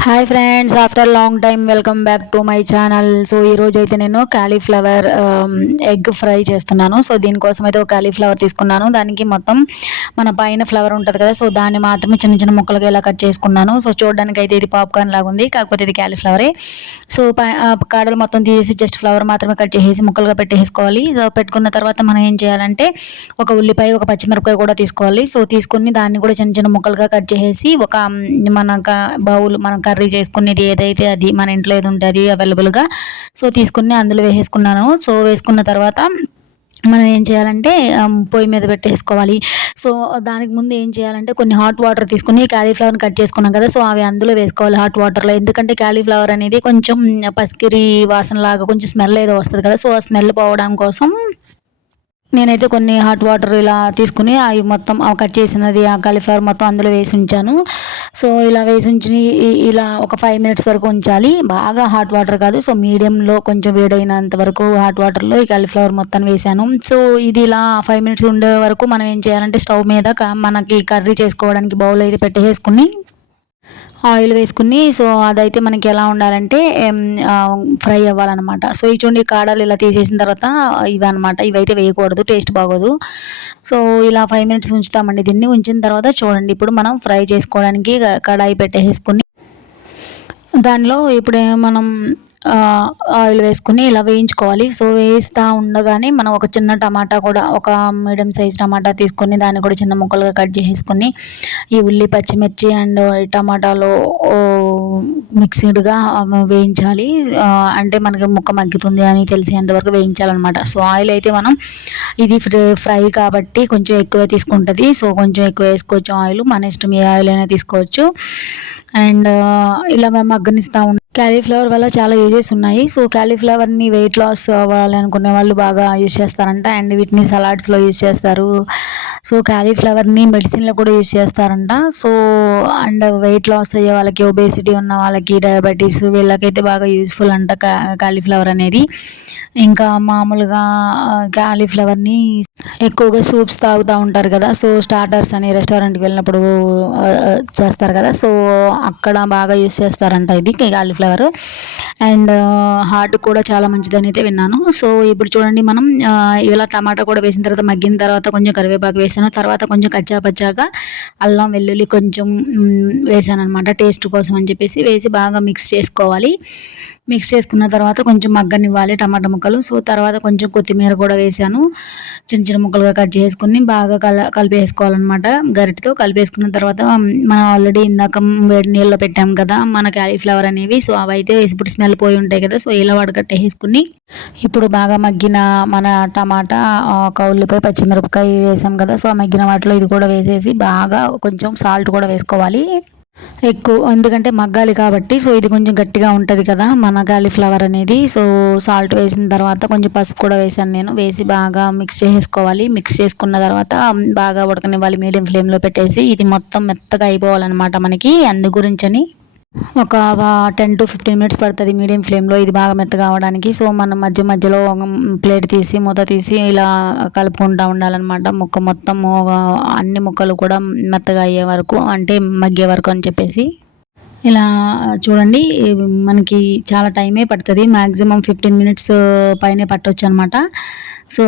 Hi friends after long time welcome back to my channel so ఈరోజు అయితే నేను cauliflower egg fry చేస్తున్నాను. So దీనికోసం అయితే ఒక కాలీఫ్లవర్ తీసుకున్నాను. దానికి మొత్తం మన పైన ఫ్లవర్ ఉంటుంది కదా సో దాన్ని మాత్రమే చిన్న చిన్న ముక్కలుగా ఇలా కట్ చేసుకున్నాను. సో చూడడానికి అయితే ఇది పాప్కార్న్ లాగా ఉంది కాకపోతే ఇది కాలీఫ్లవరే సో కాడలు మొత్తం తీసేసి జస్ట్ ఫ్లవర్ మాత్రమే కట్ చేసేసి ముక్కలుగా పెట్టేసుకోవాలి. సో పెట్టుకున్న తర్వాత మనం ఏం చేయాలంటే ఒక ఉల్లిపాయ ఒక పచ్చిమిరపకాయ కూడా తీసుకోవాలి. సో తీసుకుని దాన్ని కూడా చిన్న చిన్న ముక్కలుగా కట్ చేసేసి ఒక మన బౌల్ మనం కర్రీ చేసుకునేది ఏదైతే అది మన ఇంట్లో ఏది ఉంటే అది అవైలబుల్గా సో తీసుకుని అందులో వేసేసుకున్నాను. సో వేసుకున్న తర్వాత మనం ఏం చేయాలంటే పొయ్యి మీద పెట్టేసుకోవాలి. సో దానికి ముందు ఏం చేయాలంటే కొన్ని హాట్ వాటర్ తీసుకుని క్యాలీఫ్లవర్ని కట్ చేసుకున్నాం కదా సో అవి అందులో వేసుకోవాలి హాట్ వాటర్లో ఎందుకంటే క్యాలీఫ్లవర్ అనేది కొంచెం పసికిరి వాసన లాగా కొంచెం స్మెల్ ఏదో వస్తుంది కదా. సో ఆ స్మెల్ పోవడం కోసం నేనైతే కొన్ని హాట్ వాటర్ ఇలా తీసుకుని అవి మొత్తం కట్ చేసినది ఆ కాలీఫ్లవర్ మొత్తం అందులో వేసి ఉంచాను. సో ఇలా వేసి ఉంచి ఇలా ఒక ఫైవ్ మినిట్స్ వరకు ఉంచాలి. బాగా హాట్ వాటర్ కాదు. సో మీడియంలో కొంచెం వేడైనంత వరకు హాట్ వాటర్లో ఈ కాలీఫ్లవర్ మొత్తాన్ని వేసాను. సో ఇది ఇలా ఫైవ్ మినిట్స్ ఉండే వరకు మనం ఏం చేయాలంటే స్టవ్ మీద మనకి కర్రీ చేసుకోవడానికి బౌల్ అయితే పెట్టేసుకుని ఆయిల్ వేసుకుని సో అదైతే మనకి ఎలా ఉండాలంటే ఫ్రై అవ్వాలన్నమాట. సో ఈ చూడండి కాడలు ఇలా తీసేసిన తర్వాత ఇవి అనమాట ఇవైతే వేయకూడదు టేస్ట్ బాగోదు. సో ఇలా ఫైవ్ మినిట్స్ ఉంచుతామండి దీన్ని. ఉంచిన తర్వాత చూడండి ఇప్పుడు మనం ఫ్రై చేసుకోవడానికి కడాయి పెట్టేసుకుని దానిలో ఇప్పుడు మనం ఆయిల్ వేసుకుని ఇలా వేయించుకోవాలి. సో వేయిస్తూ ఉండగానే మనం ఒక చిన్న టమాటా కూడా ఒక మీడియం సైజ్ టమాటా తీసుకొని దాన్ని కూడా చిన్న ముక్కలుగా కట్ చేసుకొని ఈ ఉల్లి పచ్చిమిర్చి అండ్ టమాటాలు మిక్స్డ్గా వేయించాలి. అంటే మనకి ముక్క మగ్గుతుంది అని తెలిసేంతవరకు వేయించాలన్నమాట. సో ఆయిల్ అయితే మనం ఇది ఫ్రై కాబట్టి కొంచెం ఎక్కువ తీసుకుంటుంది. సో కొంచెం ఎక్కువ వేసుకోవచ్చు ఆయిల్. మన ఇష్టం ఏ ఆయిల్ అయినా తీసుకోవచ్చు. అండ్ ఇలా మేము మగ్గనిస్తూ ఉంటాం క్యాలీఫ్లవర్ వల్ల చాలా యూజెస్ ఉన్నాయి. సో క్యాలీఫ్లవర్ని వెయిట్ లాస్ అవ్వాలనుకునే వాళ్ళు బాగా యూజ్ చేస్తారంట. అండ్ వీటిని సలాడ్స్లో యూజ్ చేస్తారు. సో క్యాలీఫ్లవర్ని మెడిసిన్లో కూడా యూజ్ చేస్తారంట. సో అండ్ వెయిట్ లాస్ అయ్యే వాళ్ళకి ఒబేసిటీ ఉన్న వాళ్ళకి డయాబెటీస్ వీళ్ళకైతే బాగా యూజ్ఫుల్ అంట క్యాలీఫ్లవర్ అనేది. ఇంకా మామూలుగా క్యాలీఫ్లవర్ని ఎక్కువగా సూప్స్ తాగుతూ ఉంటారు కదా సో స్టార్టర్స్ అని రెస్టారెంట్కి వెళ్ళినప్పుడు చేస్తారు కదా. సో అక్కడ బాగా యూస్ చేస్తారంట ఇది కాలీఫ్లవర్ అండ్ హార్ట్ కూడా చాలా మంచిదని అయితే విన్నాను. సో ఇప్పుడు చూడండి మనం ఇలా టమాటా కూడా వేసిన తర్వాత మగ్గిన తర్వాత కొంచెం కరివేపాకు వేసి వేసాను. తర్వాత కొంచెం కచ్చా పచ్చాగా అల్లం వెల్లుల్లి కొంచెం వేసాను అనమాట టేస్ట్ కోసం అని చెప్పేసి వేసి బాగా మిక్స్ చేసుకోవాలి. మిక్స్ చేసుకున్న తర్వాత కొంచెం మగ్గనివ్వాలి టమాటా ముక్కలు. సో తర్వాత కొంచెం కొత్తిమీర కూడా వేసాను. చిన్న చిన్న ముక్కలుగా కట్ చేసుకుని బాగా కల కలిపేసుకోవాలన్నమాట. గరిటితో కలిపేసుకున్న తర్వాత మనం ఆల్రెడీ ఇందాక వేడి నీళ్ళలో పెట్టాం కదా మన క్యాలీఫ్లవర్ అనేవి. సో అవి అయితే ఇప్పుడు స్మెల్ పోయి ఉంటాయి కదా సో ఇలా వడగట్టేసుకుని ఇప్పుడు బాగా మగ్గిన మన టమాటా ఒక ఉల్లిపాయ పచ్చిమిరపకాయ వేసాం కదా సో ఆ మగ్గిన వాటిలో ఇది కూడా వేసేసి బాగా కొంచెం సాల్ట్ కూడా వేసుకోవాలి. ఎక్కువ ఎందుకంటే మగ్గాలి కాబట్టి సో ఇది కొంచెం గట్టిగా ఉంటుంది కదా మన కాలీఫ్లవర్ అనేది. సో సాల్ట్ వేసిన తర్వాత కొంచెం పసుపు కూడా వేసాను నేను. వేసి బాగా మిక్స్ చేసుకోవాలి. మిక్స్ చేసుకున్న తర్వాత బాగా ఉడకనివ్వాలి మీడియం ఫ్లేమ్లో పెట్టేసి. ఇది మొత్తం మెత్తగా అయిపోవాలన్నమాట మనకి అందు గురించని. ఒక టెన్ టు ఫిఫ్టీన్ మినిట్స్ పడుతుంది మీడియం ఫ్లేమ్లో. ఇది బాగా మెత్తగా అవడానికి సో మనం మధ్య మధ్యలో ప్లేట్ తీసి మూత తీసి ఇలా కలుపుకుంటూ ఉండాలన్నమాట. ముక్క మొత్తం అన్ని ముక్కలు కూడా మెత్తగా అయ్యే వరకు అంటే మగ్గే వరకు అని చెప్పేసి. ఇలా చూడండి మనకి చాలా టైమే పడుతుంది. మ్యాక్సిమం ఫిఫ్టీన్ మినిట్స్ పైనే పట్టవచ్చు అనమాట సో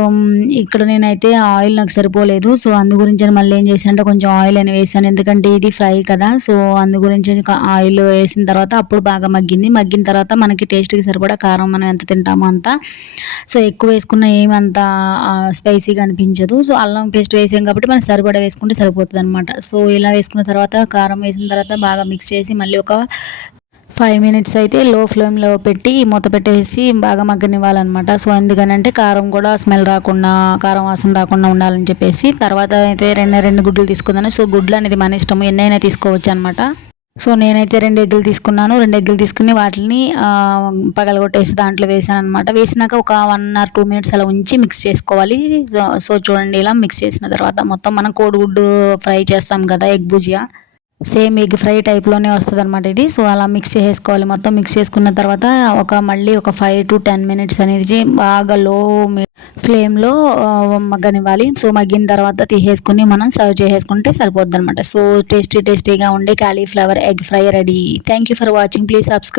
ఇక్కడ నేనైతే ఆయిల్ నాకు సరిపోలేదు. సో అందు గురించి మళ్ళీ ఏం చేశానంటే కొంచెం ఆయిల్ అని వేసాను. ఎందుకంటే ఇది ఫ్రై కదా. సో అందు గురించి ఆయిల్ వేసిన తర్వాత అప్పుడు బాగా మగ్గింది. మగ్గిన తర్వాత మనకి టేస్ట్కి సరిపడా కారం మనం ఎంత తింటామో అంత. సో ఎక్కువ వేసుకున్న ఏమంత స్పైసీగా అనిపించదు. సో అల్లం పేస్ట్ వేసాం కాబట్టి మనం సరిపడా వేసుకుంటే సరిపోతుంది అనమాట సో ఇలా వేసుకున్న తర్వాత కారం వేసిన తర్వాత బాగా మిక్స్ చేసి మళ్ళీ ఒక ఫైవ్ మినిట్స్ అయితే లో ఫ్లేమ్లో పెట్టి మూత పెట్టేసి బాగా మగ్గనివ్వాలన్నమాట. సో ఎందుకనంటే కారం కూడా స్మెల్ రాకుండా కారం వాసన రాకుండా ఉండాలని చెప్పేసి తర్వాత అయితే రెండు రెండు గుడ్లు తీసుకున్నాను సో గుడ్లు అనేది మన ఇష్టం ఎన్నైనా తీసుకోవచ్చు అనమాట సో నేనైతే రెండు ఎగ్గులు తీసుకున్నాను. రెండు ఎగ్గులు తీసుకుని వాటిని పగలగొట్టేసి దాంట్లో వేసాను అనమాట వేసినాక ఒక వన్ ఆర్ టూ మినిట్స్ అలా ఉంచి మిక్స్ చేసుకోవాలి. సో చూడండి ఇలా మిక్స్ చేసిన తర్వాత మొత్తం మనం కోడిగుడ్డు ఫ్రై చేస్తాం కదా egg bhujia same egg fry టైప్లోనే వస్తుంది అనమాట ఇది. సో అలా మిక్స్ చేసుకోవాలి. మొత్తం మిక్స్ చేసుకున్న తర్వాత ఒక మళ్ళీ ఒక ఫైవ్ టు టెన్ మినిట్స్ అనేది బాగా లో ఫ్లేమ్లో మగ్గనివ్వాలి. సో మగ్గిన తర్వాత తీసేసుకుని మనం సర్వ్ చేసేసుకుంటే సరిపోద్ది అనమాట సో టేస్టీ టేస్టీగా ఉండే cauliflower egg fry ready. Thank you for watching. Please subscribe